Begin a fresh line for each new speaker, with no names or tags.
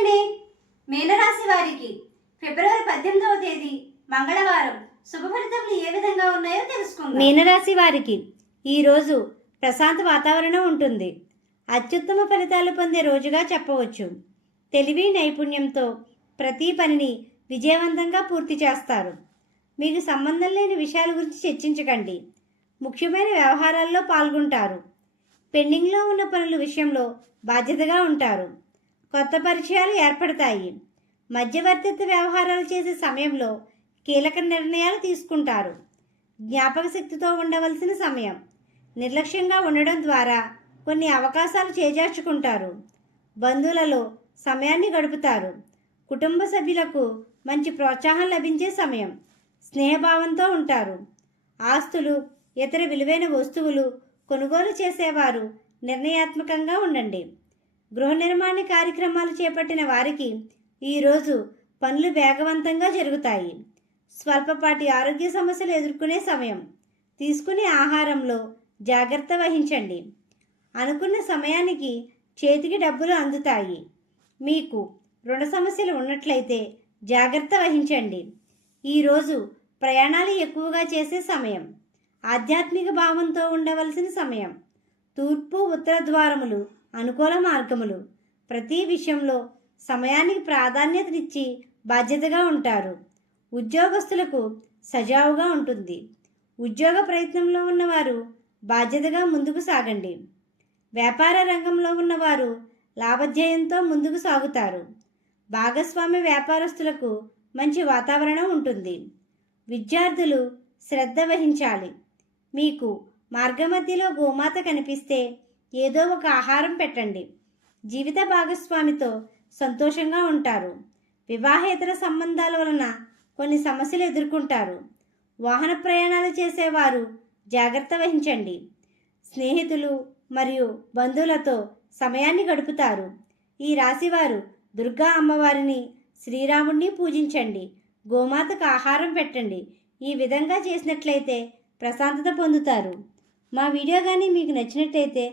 అండి మీనరాశి వారికి ఫిబ్రవరి పద్దెనిమిదవ తేదీ మంగళవారం శుభ ఫలితములు ఏ విధంగా ఉన్నాయో తెలుసుకుందాం.
మీనరాశి వారికి ఈరోజు ప్రశాంత వాతావరణం ఉంటుంది. అత్యుత్తమ ఫలితాలు పొందే రోజుగా చెప్పవచ్చు. తెలివి నైపుణ్యంతో ప్రతి పనిని విజయవంతంగా పూర్తి చేస్తారు. మీకు సంబంధం లేని విషయాల గురించి చర్చించకండి. ముఖ్యమైన వ్యవహారాల్లో పాల్గొంటారు. పెండింగ్లో ఉన్న పనుల విషయంలో బాధ్యతగా ఉంటారు. కొత్త పరిచయాలు ఏర్పడతాయి. మధ్యవర్తిత్వ వ్యవహారాలు చేసే సమయంలో కీలక నిర్ణయాలు తీసుకుంటారు. జ్ఞాపక శక్తితో ఉండవలసిన సమయం. నిర్లక్ష్యంగా ఉండడం ద్వారా కొన్ని అవకాశాలు చేజార్చుకుంటారు. బంధువులలో సమయాన్ని గడుపుతారు. కుటుంబ సభ్యులకు మంచి ప్రోత్సాహం లభించే సమయం. స్నేహభావంతో ఉంటారు. ఆస్తులు ఇతర విలువైన వస్తువులు కొనుగోలు చేసేవారు నిర్ణయాత్మకంగా ఉండండి. గృహ నిర్మాణ కార్యక్రమాలు చేపట్టిన వారికి ఈరోజు పనులు వేగవంతంగా జరుగుతాయి. స్వల్పపాటి ఆరోగ్య సమస్యలు ఎదుర్కొనే సమయం. తీసుకునే ఆహారంలో జాగ్రత్త వహించండి. అనుకున్న సమయానికి చేతికి డబ్బులు అందుతాయి. మీకు రుణ సమస్యలు ఉన్నట్లయితే జాగ్రత్త వహించండి. ఈరోజు ప్రయాణాలు ఎక్కువగా చేసే సమయం. ఆధ్యాత్మిక భావంతో ఉండవలసిన సమయం. తూర్పు ఉత్తర ద్వారములు అనుకూల మార్గములు. ప్రతి విషయంలో సమయానికి ప్రాధాన్యతనిచ్చి బాధ్యతగా ఉంటారు. ఉద్యోగస్తులకు సజావుగా ఉంటుంది. ఉద్యోగ ప్రయత్నంలో ఉన్నవారు బాధ్యతగా ముందుకు సాగండి. వ్యాపార రంగంలో ఉన్నవారు లాభధ్యేయంతో ముందుకు సాగుతారు. భాగస్వామ్య వ్యాపారస్తులకు మంచి వాతావరణం ఉంటుంది. విద్యార్థులు శ్రద్ధ వహించాలి. మీకు మార్గమధ్యలో గోమాత కనిపిస్తే ఏదో ఒక ఆహారం పెట్టండి. జీవిత భాగస్వామితో సంతోషంగా ఉంటారు. వివాహేతర సంబంధాల వలన కొన్ని సమస్యలు ఎదుర్కొంటారు. వాహన ప్రయాణాలు చేసేవారు జాగ్రత్త వహించండి. స్నేహితులు మరియు బంధువులతో సమయాన్ని గడుపుతారు. ఈ రాశివారు దుర్గా అమ్మవారిని శ్రీరాముడిని పూజించండి. గోమాతకు ఆహారం పెట్టండి. ఈ విధంగా చేసినట్లయితే ప్రశాంతత పొందుతారు. మా వీడియో కానీ మీకు నచ్చినట్లయితే